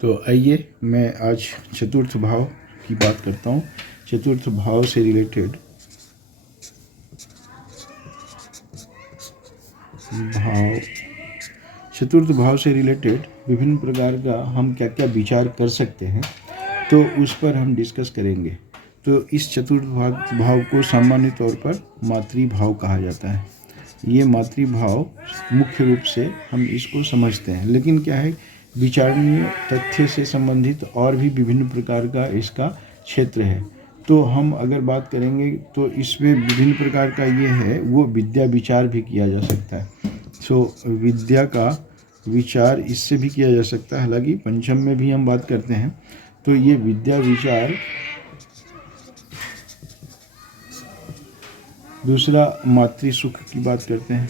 तो आइए मैं आज चतुर्थ भाव की बात करता हूँ। चतुर्थ भाव से रिलेटेड चतुर्थ भाव से रिलेटेड विभिन्न प्रकार का हम क्या क्या विचार कर सकते हैं, तो उस पर हम डिस्कस करेंगे। तो इस चतुर्थ भाव को सामान्य तौर पर मातृभाव कहा जाता है। ये मातृभाव मुख्य रूप से हम इसको समझते हैं, लेकिन क्या है, विचारणीय तथ्य से संबंधित और भी विभिन्न प्रकार का इसका क्षेत्र है। तो हम अगर बात करेंगे तो इसमें विभिन्न प्रकार का ये है, वो विद्या विचार भी किया जा सकता है। विद्या का विचार इससे भी किया जा सकता है। हालांकि पंचम में भी हम बात करते हैं, तो ये विद्या विचार। दूसरा मातृ सुख की बात करते हैं।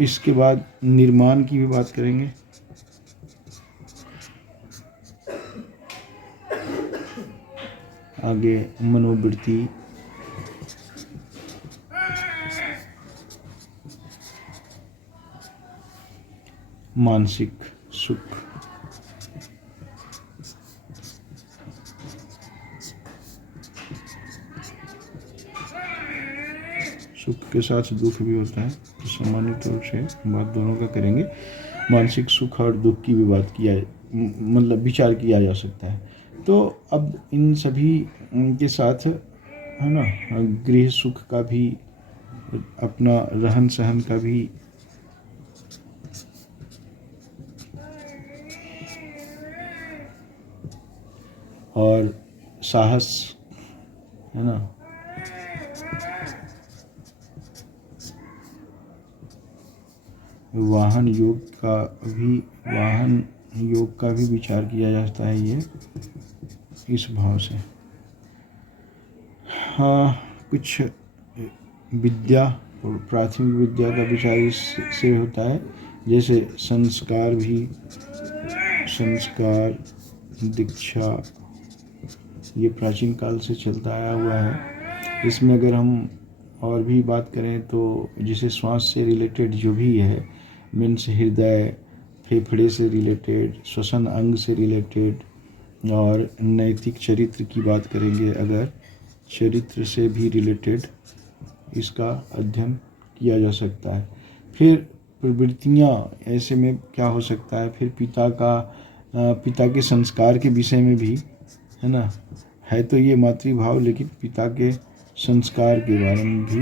इसके बाद निर्माण की भी बात करेंगे। आगे मनोवृत्ति, मानसिक सुख, सुख के साथ दुख भी होता है, तो सामान्य तौर से बात दोनों का करेंगे। मानसिक सुख और दुख की भी बात किया, मतलब विचार किया जा सकता है। तो अब इन सभी के साथ, है ना, गृह सुख का भी, अपना रहन सहन का भी, और साहस, है ना, वाहन योग का भी विचार किया जाता है ये इस भाव से। हाँ, कुछ विद्या और प्राथमिक विद्या का विचार इससे होता है, जैसे संस्कार, दीक्षा, ये प्राचीन काल से चलता आया हुआ है। इसमें अगर हम और भी बात करें तो जैसे श्वास से रिलेटेड जो भी है, मीन्स हृदय, फेफड़े से रिलेटेड, श्वसन अंग से रिलेटेड, और नैतिक चरित्र की बात करेंगे अगर, चरित्र से भी रिलेटेड इसका अध्ययन किया जा सकता है। फिर प्रवृत्तियाँ, ऐसे में क्या हो सकता है, फिर पिता के संस्कार के विषय में भी, है ना, है तो ये मातृभाव, लेकिन पिता के संस्कार के बारे में भी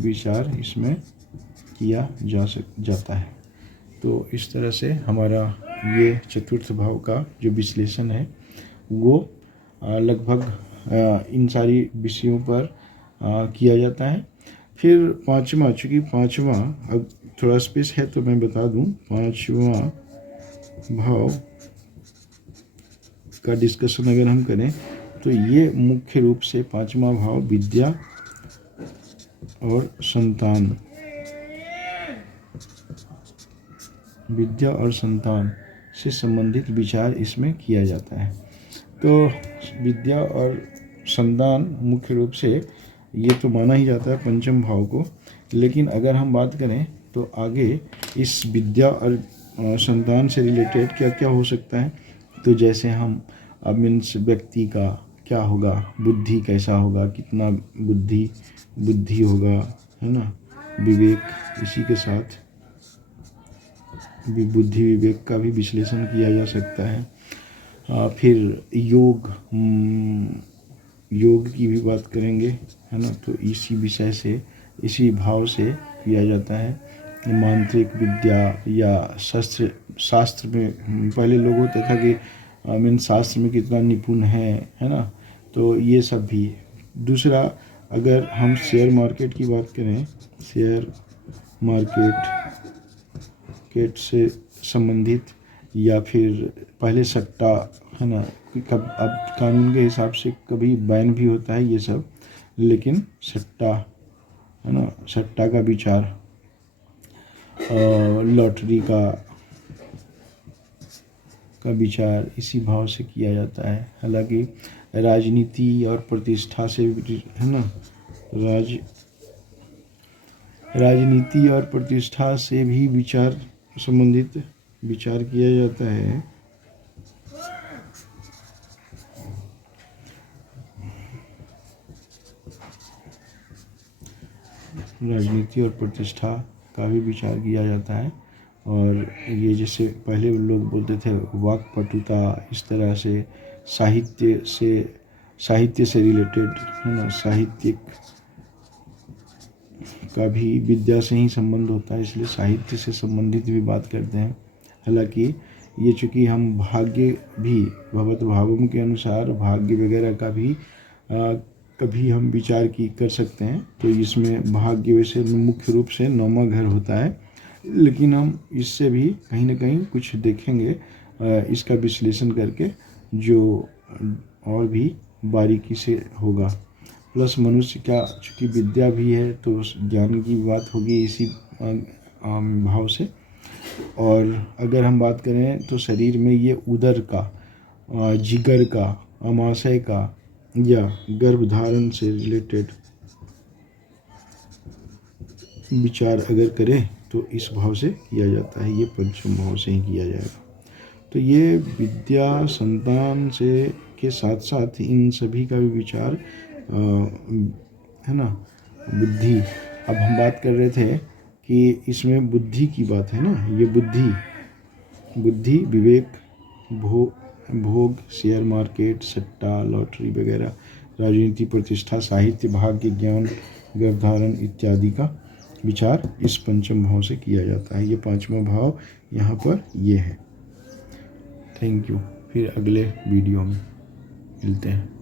विचार इसमें किया जाता है। तो इस तरह से हमारा ये चतुर्थ भाव का जो विश्लेषण है वो लगभग इन सारी विषयों पर किया जाता है। फिर पांचवा, चूँकि पांचवा अब थोड़ा स्पेस है तो मैं बता दूं, पांचवा भाव का डिस्कशन अगर हम करें तो ये मुख्य रूप से पांचवा भाव विद्या और संतान से संबंधित विचार इसमें किया जाता है। तो विद्या और संतान मुख्य रूप से ये तो माना ही जाता है पंचम भाव को, लेकिन अगर हम बात करें तो आगे इस विद्या और संतान से रिलेटेड क्या क्या हो सकता है, तो जैसे हम अब मीन्स व्यक्ति का क्या होगा, बुद्धि कैसा होगा, कितना बुद्धि होगा, है ना, विवेक, इसी के साथ बुद्धि विवेक का भी विश्लेषण किया जा सकता है। फिर योग की भी बात करेंगे, है ना, तो इसी विषय से, इसी भाव से किया जाता है। मांत्रिक विद्या या शास्त्र में पहले लोग होता था कि शास्त्र में कितना निपुण है ना, तो ये सब भी। दूसरा, अगर हम शेयर मार्केट की बात करें, शेयर मार्केट से संबंधित, या फिर पहले सट्टा, है ना, अब कानून के हिसाब से कभी बैन भी होता है ये सब, लेकिन सट्टा, है ना, सट्टा का विचार, लॉटरी का विचार इसी भाव से किया जाता है। हालांकि राजनीति और प्रतिष्ठा से, है ना, राजनीति और प्रतिष्ठा से भी संबंधित विचार किया जाता है। राजनीति और प्रतिष्ठा का भी विचार किया जाता है। और ये जैसे पहले लोग बोलते थे वाक्पटुता, इस तरह से साहित्य से रिलेटेड है ना, साहित्यिक का भी विद्या से ही संबंध होता है, इसलिए साहित्य से संबंधित भी बात करते हैं। हालांकि ये चूँकि हम भाग्य भी भगवत भावों के अनुसार भाग्य वगैरह का भी कभी हम विचार कर सकते हैं, तो इसमें भाग्य वैसे मुख्य रूप से 9वां घर होता है, लेकिन हम इससे भी कहीं ना कहीं कुछ देखेंगे इसका विश्लेषण करके, जो और भी बारीकी से होगा। प्लस मनुष्य का चूँकि विद्या भी है तो ज्ञान की बात होगी इसी भाव से। और अगर हम बात करें तो शरीर में ये उदर का, जिगर का, अमाशय का या गर्भधारण से रिलेटेड विचार अगर करें तो इस भाव से किया जाता है, ये पंचम भाव से ही किया जाएगा। तो ये विद्या संतान से के साथ साथ इन सभी का भी विचार है ना, बुद्धि। अब हम बात कर रहे थे कि इसमें बुद्धि की बात है ना, ये बुद्धि, विवेक, भोग, शेयर मार्केट, सट्टा, लॉटरी वगैरह, राजनीति, प्रतिष्ठा, साहित्य, भाग्य, ज्ञान, गर्भधारण इत्यादि का विचार इस पंचम भाव से किया जाता है। ये 5वां भाव यहाँ पर ये है। Thank you. फिर अगले वीडियो में मिलते हैं।